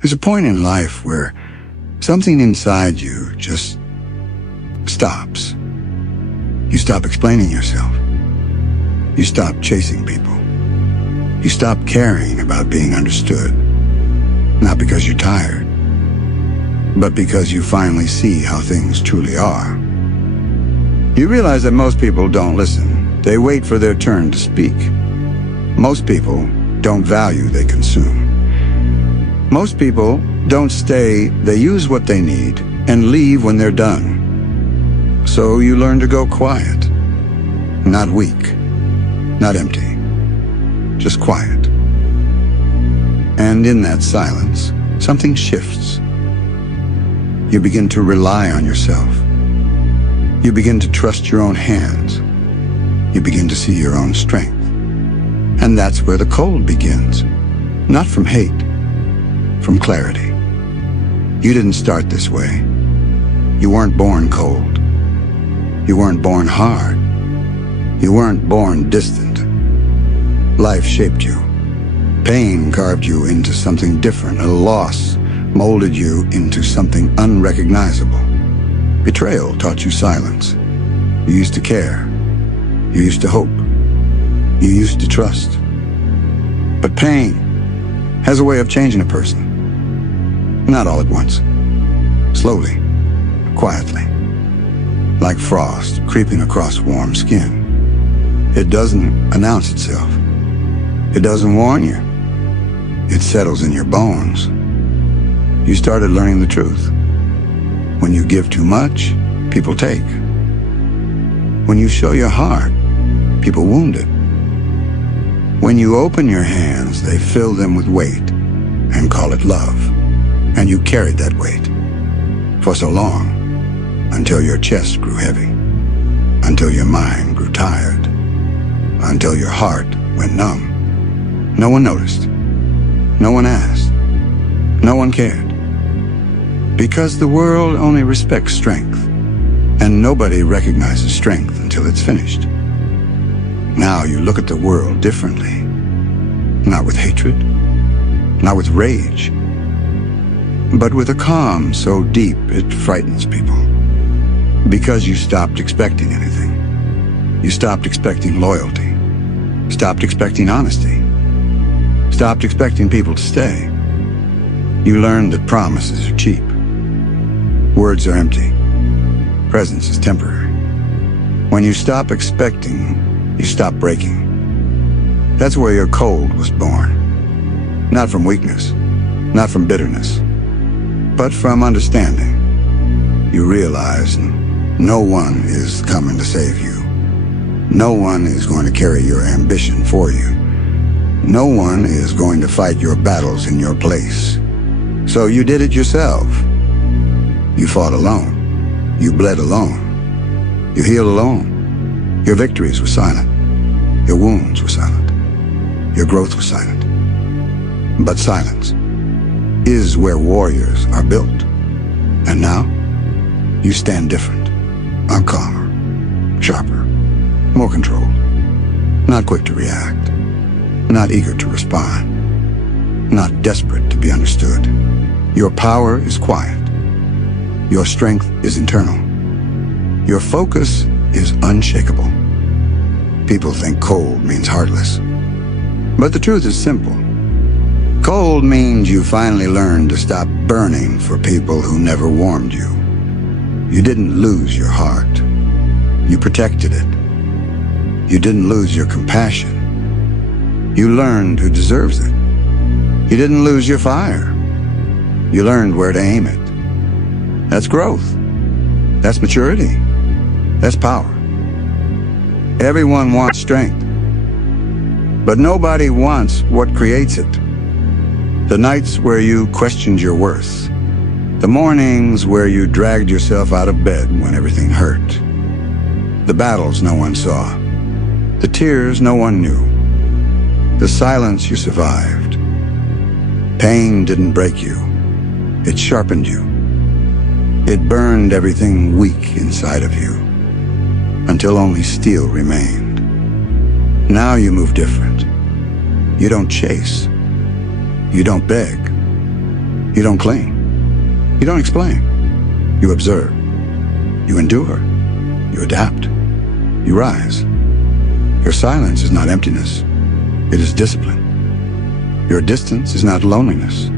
There's a point in life where something inside you just stops. You stop explaining yourself. You stop chasing people. You stop caring about being understood. Not because you're tired, but because you finally see how things truly are. You realize that most people don't listen. They wait for their turn to speak. Most people don't value, they consume. Most people don't stay, they use what they need and leave when they're done. So you learn to go quiet. Not weak, not empty, just quiet. And in that silence, something shifts. You begin to rely on yourself. You begin to trust your own hands. You begin to see your own strength. And that's where the cold begins. Not from hate, from clarity. You didn't start this way. You weren't born cold. You weren't born hard. You weren't born distant. Life shaped you. Pain carved you into something different. A loss molded you into something unrecognizable. Betrayal taught you silence. You used to care. You used to hope. You used to trust. But pain has a way of changing a person. Not all at once. Slowly, quietly. Like frost creeping across warm skin. It doesn't announce itself. It doesn't warn you. It settles in your bones. You started learning the truth. When you give too much, people take. When you show your heart, people wound it. When you open your hands, they fill them with weight and call it love. And you carried that weight for so long, until your chest grew heavy, until your mind grew tired, until your heart went numb. No one noticed. No one asked. No one cared. Because the world only respects strength, and nobody recognizes strength until it's finished. Now you look at the world differently. Not with hatred, not with rage, but with a calm so deep it frightens people. Because you stopped expecting anything. You stopped expecting loyalty. Stopped expecting honesty. Stopped expecting people to stay. You learned that promises are cheap. Words are empty. Presence is temporary. When you stop expecting, you stop breaking. That's where your cold was born. Not from weakness, not from bitterness, but from understanding. You realize no one is coming to save you. No one is going to carry your ambition for you. No one is going to fight your battles in your place. So you did it yourself. You fought alone. You bled alone. You healed alone. Your victories were silent. Your wounds were silent. Your growth was silent. But silence is where warriors are built. And now, you stand different. I'm calmer, sharper, more controlled. Not quick to react. Not eager to respond. Not desperate to be understood. Your power is quiet. Your strength is internal. Your focus is unshakable. People think cold means heartless. But the truth is simple. Cold means you finally learned to stop burning for people who never warmed you. You didn't lose your heart. You protected it. You didn't lose your compassion. You learned who deserves it. You didn't lose your fire. You learned where to aim it. That's growth. That's maturity. That's power. Everyone wants strength, but nobody wants what creates it. The nights where you questioned your worth. The mornings where you dragged yourself out of bed when everything hurt. The battles no one saw. The tears no one knew. The silence you survived. Pain didn't break you. It sharpened you. It burned everything weak inside of you, until only steel remained. Now you move different. You don't chase. You don't beg. You don't cling. You don't explain. You observe. You endure. You adapt. You rise. Your silence is not emptiness. It is discipline. Your distance is not loneliness.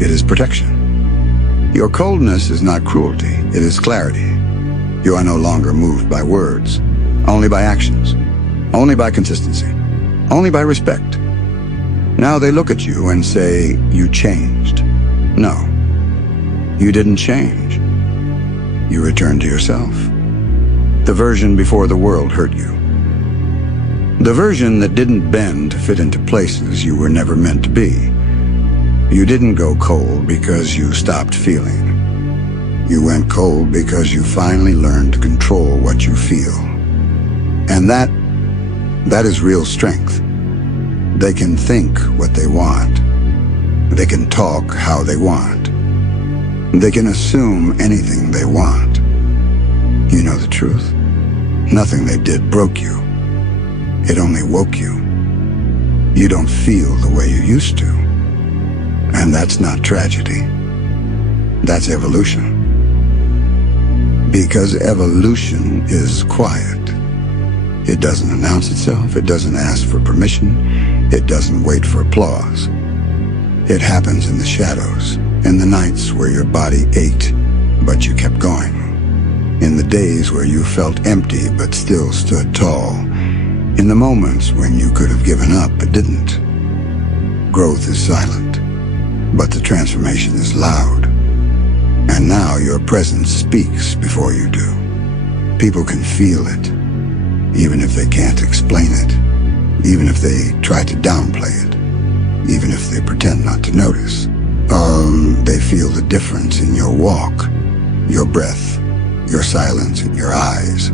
It is protection. Your coldness is not cruelty. It is clarity. You are no longer moved by words, only by actions, only by consistency, only by respect. Now they look at you and say, you changed. No, you didn't change. You returned to yourself. The version before the world hurt you. The version that didn't bend to fit into places you were never meant to be. You didn't go cold because you stopped feeling. You went cold because you finally learned to control what you feel. And that is real strength. They can think what they want. They can talk how they want. They can assume anything they want. You know the truth. Nothing they did broke you. It only woke you. You don't feel the way you used to. And that's not tragedy. That's evolution. Because evolution is quiet. It doesn't announce itself. It doesn't ask for permission. It doesn't wait for applause. It happens in the shadows, in the nights where your body ached, but you kept going. In the days where you felt empty but still stood tall. In the moments when you could have given up but didn't. Growth is silent, but the transformation is loud. And now your presence speaks before you do. People can feel it, even if they can't explain it, even if they try to downplay it, even if they pretend not to notice. They feel the difference in your walk, your breath, your silence, and your eyes.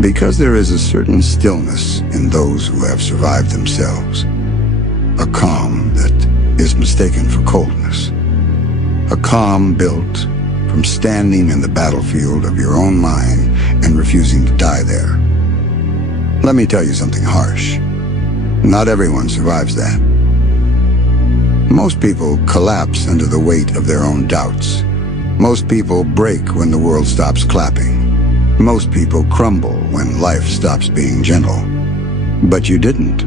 Because there is a certain stillness in those who have survived themselves, a calm that is mistaken for coldness, a calm built from standing in the battlefield of your own mind and refusing to die there. Let me tell you something harsh. Not everyone survives that. Most people collapse under the weight of their own doubts. Most people break when the world stops clapping. Most people crumble when life stops being gentle. But you didn't.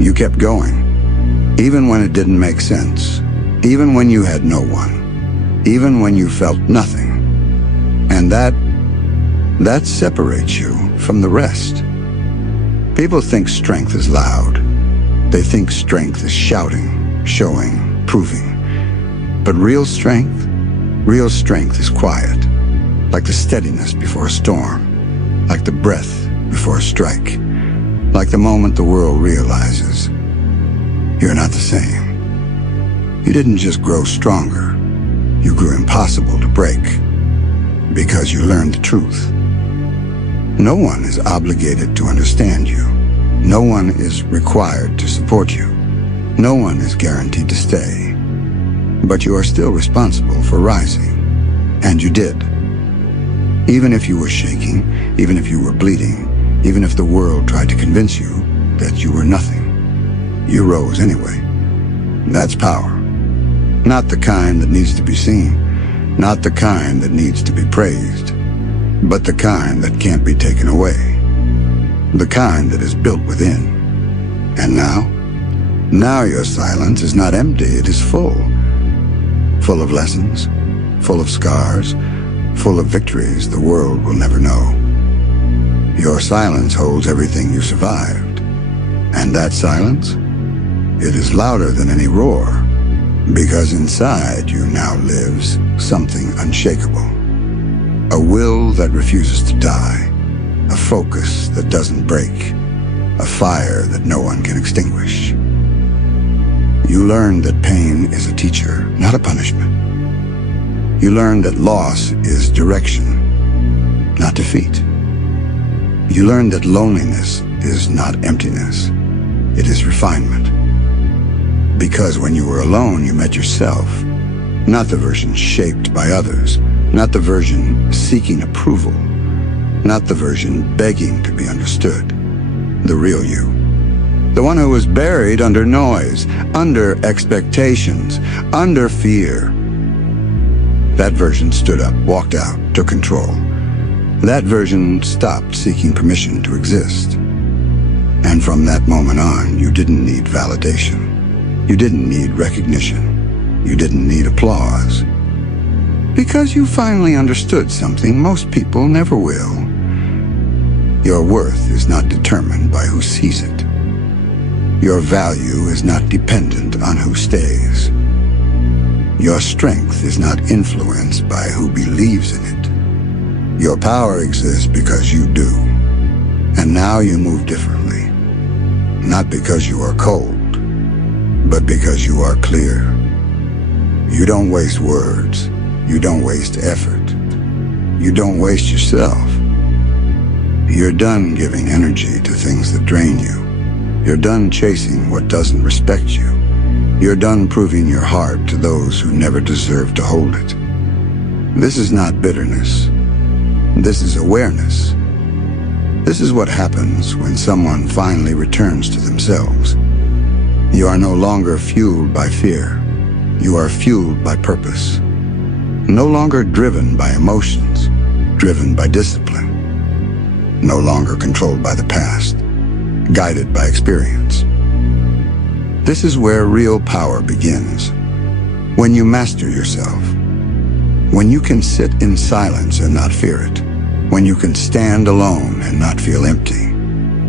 You kept going. Even when it didn't make sense. Even when you had no one. Even when you felt nothing. And that separates you from the rest. People think strength is loud. They think strength is shouting, showing, proving. But real strength is quiet. Like the steadiness before a storm, like the breath before a strike, like the moment the world realizes you're not the same. You didn't just grow stronger, you grew impossible to break because you learned the truth. No one is obligated to understand you. No one is required to support you. No one is guaranteed to stay. But you are still responsible for rising, and you did. Even if you were shaking, even if you were bleeding, even if the world tried to convince you that you were nothing, you rose anyway. That's power. Not the kind that needs to be seen, not the kind that needs to be praised, but the kind that can't be taken away. The kind that is built within. And now your silence is not empty, it is full. Full of lessons, full of scars, full of victories the world will never know. Your silence holds everything you survived. And that silence, it is louder than any roar, because inside you now lives something unshakable. A will that refuses to die, a focus that doesn't break, a fire that no one can extinguish. You learned that pain is a teacher, not a punishment. You learn that loss is direction, not defeat. You learn that loneliness is not emptiness, it is refinement. Because when you were alone, you met yourself, not the version shaped by others, not the version seeking approval, not the version begging to be understood, the real you. The one who was buried under noise, under expectations, under fear. That version stood up, walked out, took control. That version stopped seeking permission to exist. And from that moment on, you didn't need validation. You didn't need recognition. You didn't need applause. Because you finally understood something most people never will. Your worth is not determined by who sees it. Your value is not dependent on who stays. Your strength is not influenced by who believes in it. Your power exists because you do. And now you move differently. Not because you are cold, but because you are clear. You don't waste words. You don't waste effort. You don't waste yourself. You're done giving energy to things that drain you. You're done chasing what doesn't respect you. You're done proving your heart to those who never deserve to hold it. This is not bitterness. This is awareness. This is what happens when someone finally returns to themselves. You are no longer fueled by fear. You are fueled by purpose. No longer driven by emotions, driven by discipline. No longer controlled by the past, guided by experience. This is where real power begins. When you master yourself. When you can sit in silence and not fear it. When you can stand alone and not feel empty.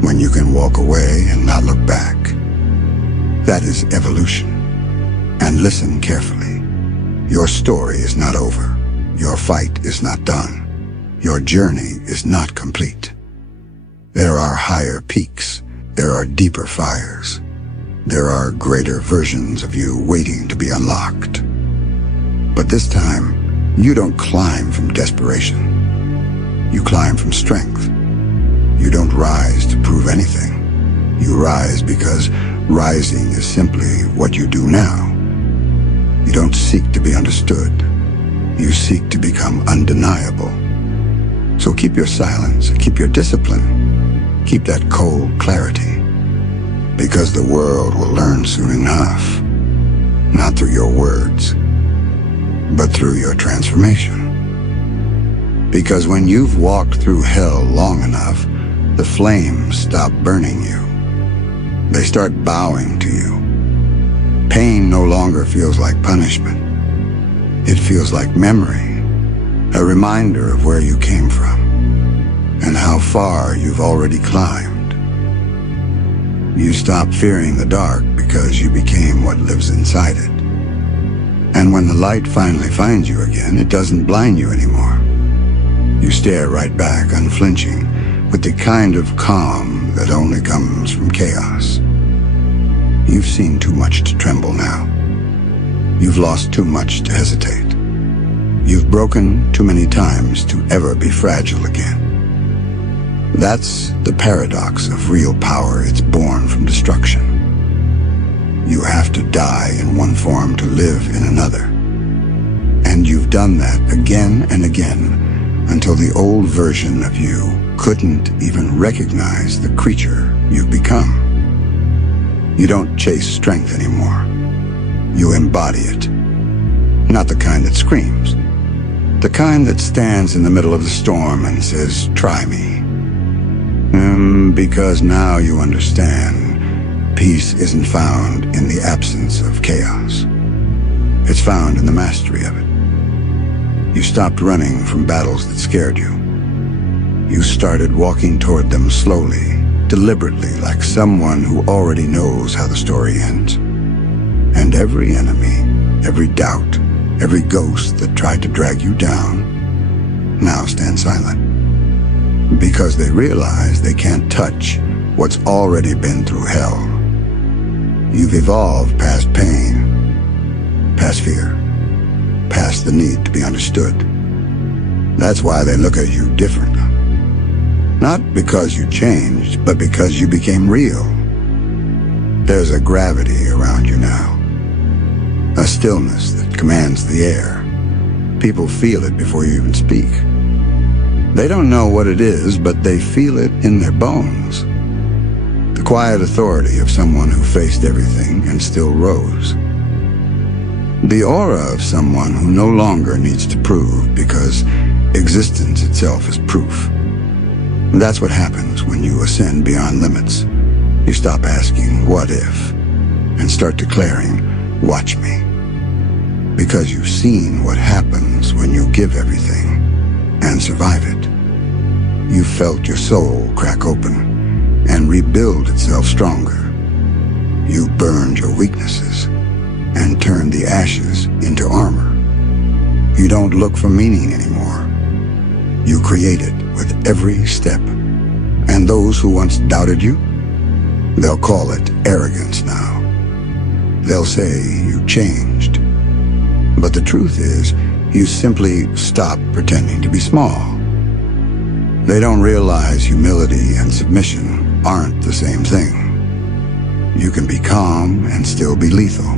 When you can walk away and not look back. That is evolution. And listen carefully. Your story is not over. Your fight is not done. Your journey is not complete. There are higher peaks. There are deeper fires. There are greater versions of you waiting to be unlocked. But this time, you don't climb from desperation. You climb from strength. You don't rise to prove anything. You rise because rising is simply what you do now. You don't seek to be understood. You seek to become undeniable. So keep your silence, keep your discipline, keep that cold clarity. Because the world will learn soon enough, not through your words, but through your transformation. Because when you've walked through hell long enough, the flames stop burning you. They start bowing to you. Pain no longer feels like punishment. It feels like memory, a reminder of where you came from and how far you've already climbed. You stop fearing the dark because you became what lives inside it. And when the light finally finds you again, it doesn't blind you anymore. You stare right back, unflinching, with the kind of calm that only comes from chaos. You've seen too much to tremble now. You've lost too much to hesitate. You've broken too many times to ever be fragile again. That's the paradox of real power. It's born from destruction. You have to die in one form to live in another. And you've done that again and again until the old version of you couldn't even recognize the creature you've become. You don't chase strength anymore. You embody it. Not the kind that screams. The kind that stands in the middle of the storm and says, "Try me." Because now you understand, peace isn't found in the absence of chaos. It's found in the mastery of it. You stopped running from battles that scared you. You started walking toward them slowly, deliberately, like someone who already knows how the story ends. And every enemy, every doubt, every ghost that tried to drag you down, now stand silent. Because they realize they can't touch what's already been through hell. You've evolved past pain, past fear, past the need to be understood. That's why they look at you different. Not because you changed, but because you became real. There's a gravity around you now. A stillness that commands the air. People feel it before you even speak. They don't know what it is, but they feel it in their bones. The quiet authority of someone who faced everything and still rose. The aura of someone who no longer needs to prove because existence itself is proof. That's what happens when you ascend beyond limits. You stop asking, what if, and start declaring, watch me. Because you've seen what happens when you give everything and survive it. You've felt your soul crack open and rebuild itself stronger. You've burned your weaknesses and turned the ashes into armor. You don't look for meaning anymore. You create it with every step. And those who once doubted you, they'll call it arrogance now. They'll say you changed. But the truth is, you simply stopped pretending to be small. They don't realize humility and submission aren't the same thing. You can be calm and still be lethal.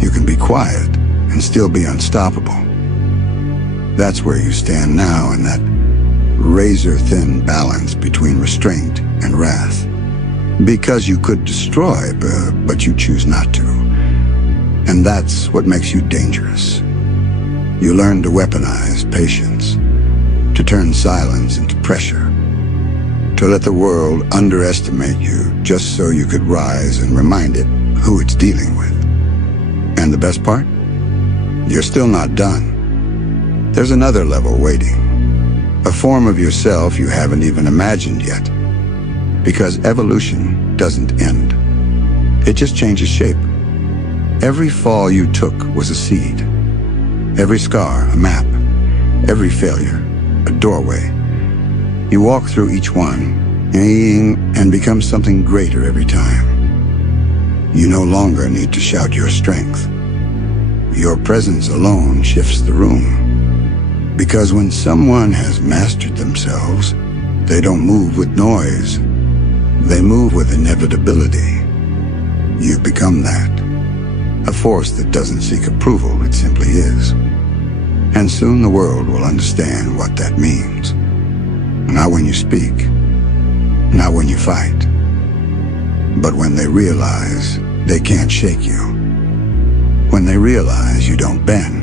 You can be quiet and still be unstoppable. That's where you stand now, in that razor-thin balance between restraint and wrath. Because you could destroy, but you choose not to. And that's what makes you dangerous. You learn to weaponize patience, to turn silence into pressure, to let the world underestimate you just so you could rise and remind it who it's dealing with. And the best part? You're still not done. There's another level waiting, a form of yourself you haven't even imagined yet. Because evolution doesn't end. It just changes shape. Every fall you took was a seed. Every scar, a map. Every failure, a doorway. You walk through each one, and become something greater every time. You no longer need to shout your strength. Your presence alone shifts the room. Because when someone has mastered themselves, they don't move with noise. They move with inevitability. You've become that. A force that doesn't seek approval, it simply is. And soon the world will understand what that means. Not when you speak, not when you fight, but when they realize they can't shake you. When they realize you don't bend.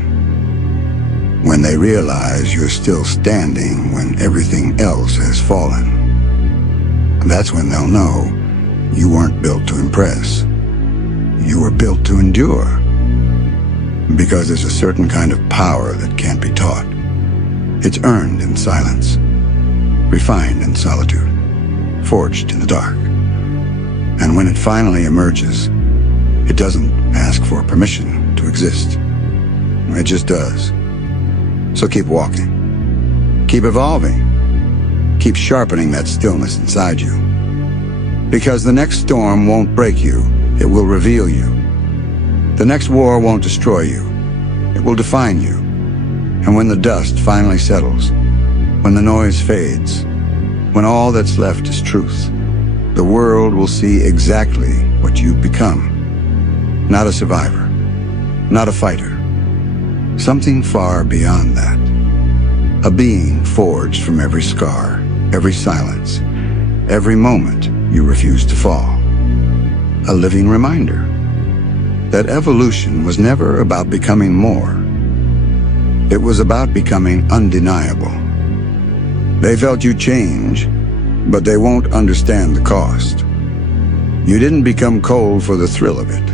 When they realize you're still standing when everything else has fallen. That's when they'll know you weren't built to impress. You were built to endure. Because there's a certain kind of power that can't be taught. It's earned in silence, refined in solitude, forged in the dark. And when it finally emerges, it doesn't ask for permission to exist. It just does. So keep walking. Keep evolving. Keep sharpening that stillness inside you. Because the next storm won't break you, it will reveal you. The next war won't destroy you, it will define you. And when the dust finally settles, when the noise fades, when all that's left is truth, the world will see exactly what you've become. Not a survivor, not a fighter. Something far beyond that. A being forged from every scar, every silence, every moment you refuse to fall. A living reminder that evolution was never about becoming more. It was about becoming undeniable. They felt you change, but they won't understand the cost. You didn't become cold for the thrill of it.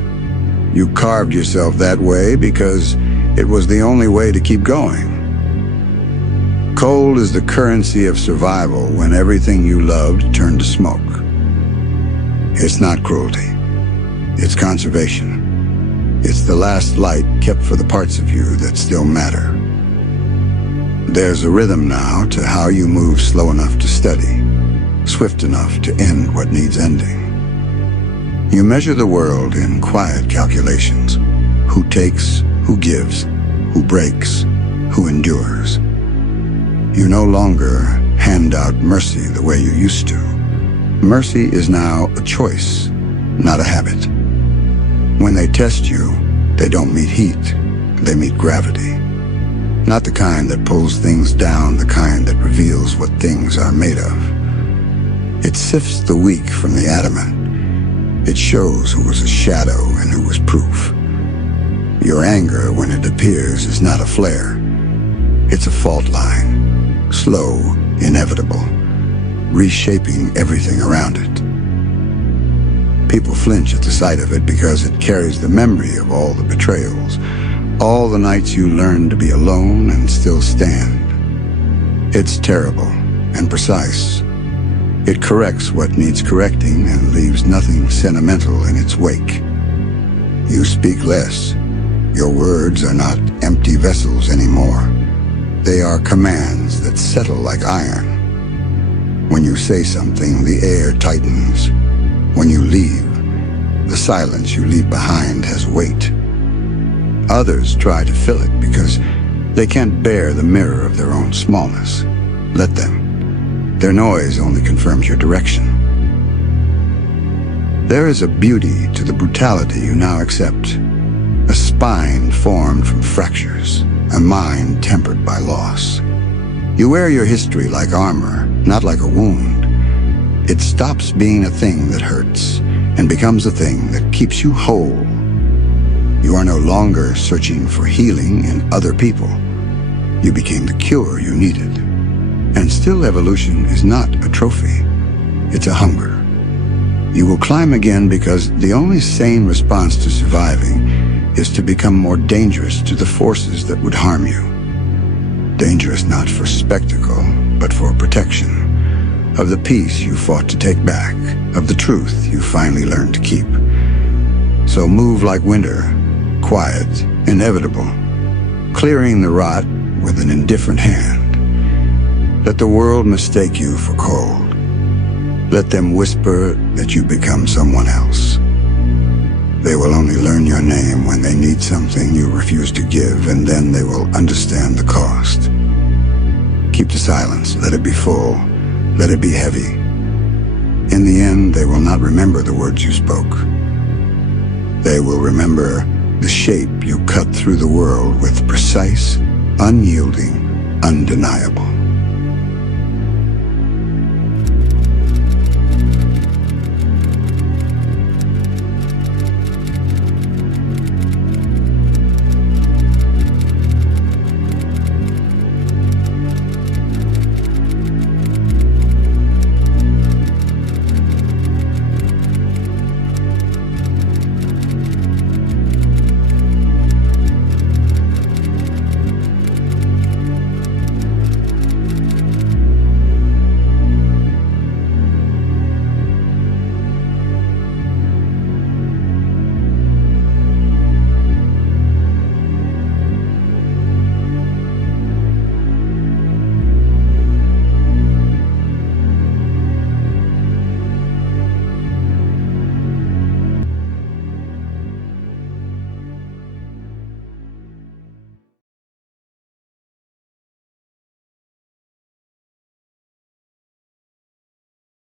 You carved yourself that way because it was the only way to keep going. Cold is the currency of survival when everything you loved turned to smoke. It's not cruelty. It's conservation. It's the last light kept for the parts of you that still matter. There's a rhythm now to how you move slow enough to steady, swift enough to end what needs ending. You measure the world in quiet calculations. Who takes, who gives, who breaks, who endures. You no longer hand out mercy the way you used to. Mercy is now a choice, not a habit. When they test you, they don't meet heat, they meet gravity. Not the kind that pulls things down, the kind that reveals what things are made of. It sifts the weak from the adamant. It shows who was a shadow and who was proof. Your anger, when it appears, is not a flare. It's a fault line, slow, inevitable, reshaping everything around it. People flinch at the sight of it because it carries the memory of all the betrayals, all the nights you learned to be alone and still stand. It's terrible and precise. It corrects what needs correcting and leaves nothing sentimental in its wake. You speak less. Your words are not empty vessels anymore. They are commands that settle like iron. When you say something, the air tightens. When you leave, the silence you leave behind has weight. Others try to fill it because they can't bear the mirror of their own smallness. Let them. Their noise only confirms your direction. There is a beauty to the brutality you now accept. A spine formed from fractures, a mind tempered by loss. You wear your history like armor, not like a wound. It stops being a thing that hurts and becomes a thing that keeps you whole. You are no longer searching for healing in other people. You became the cure you needed. And still, evolution is not a trophy. It's a hunger. You will climb again because the only sane response to surviving is to become more dangerous to the forces that would harm you. Dangerous not for spectacle, but for protection. Of the peace you fought to take back, of the truth you finally learned to keep. So move like winter, quiet, inevitable, clearing the rot with an indifferent hand. Let the world mistake you for cold. Let them whisper that you become someone else. They will only learn your name when they need something you refuse to give, and then they will understand the cost. Keep the silence. Let it be full. Let it be heavy. In the end, they will not remember the words you spoke. They will remember the shape you cut through the world with, precise, unyielding, undeniable.